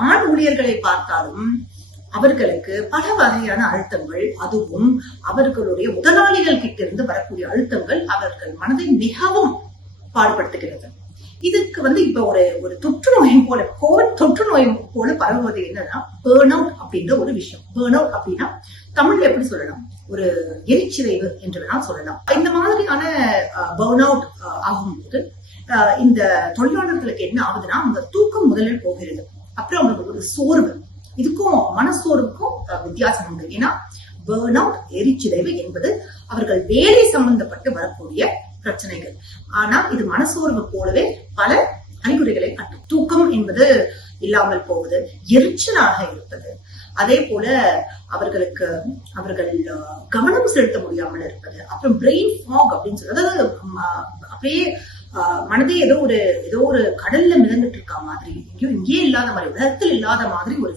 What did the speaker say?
ஆண் ஊழியர்களை பார்த்தாலும் அவர்களுக்கு பல வகையான அழுத்தங்கள், அதுவும் அவர்களுடைய முதலாளிகள் கிட்ட இருந்து வரக்கூடிய அழுத்தங்கள் அவர்கள் மனதை மிகவும் பாடுபடுத்துகிறது. இதுக்கு இப்ப ஒரு தொற்று நோயும் போல, கோவிட் தொற்று நோயும் போல பரவுவது என்னன்னா பேர்ன் அவுட் அப்படின்ற ஒரு விஷயம். பேர்ன் அவுட் அப்படின்னா தமிழ்ல எப்படி சொல்லலாம், ஒரு எரிச்சிதைவு என்று வேணா சொல்லலாம். இந்த மாதிரியான பேர்ன் அவுட் ஆகும்போது இந்த தொழிலாளர்களுக்கு என்ன ஆகுதுன்னா, அவங்க தூக்கம் முதலில் போகிறது. அப்புறம் அவங்களுக்கு ஒரு சோர்வு, இதுக்கும் மனசோர்வுக்கும் வித்தியாசம் உண்டு. ஏன்னா பேர்ன் அவுட், எரிச்சிதைவு என்பது அவர்கள் வேலை சம்பந்தப்பட்டு வரக்கூடிய பிரச்சனைகள். ஆனா இது மனசோர்வு போலவே பல அறிகுறிகளை காட்டும். தூக்கம் என்பது இல்லாமல் போவது, எரிச்சலாக இருப்பது, அதே போல அவர்கள் கவனம் செலுத்த முடியாமல் இருப்பது, அப்புறம் பிரெயின் ஃபாக் அப்படின்னு சொல்றது, அதாவது அப்படியே மனதே ஏதோ ஒரு கடல்ல மிதந்துட்டு இருக்க மாதிரி, இங்கேயே இல்லாத மாதிரி, உலகத்தில் இல்லாத மாதிரி ஒரு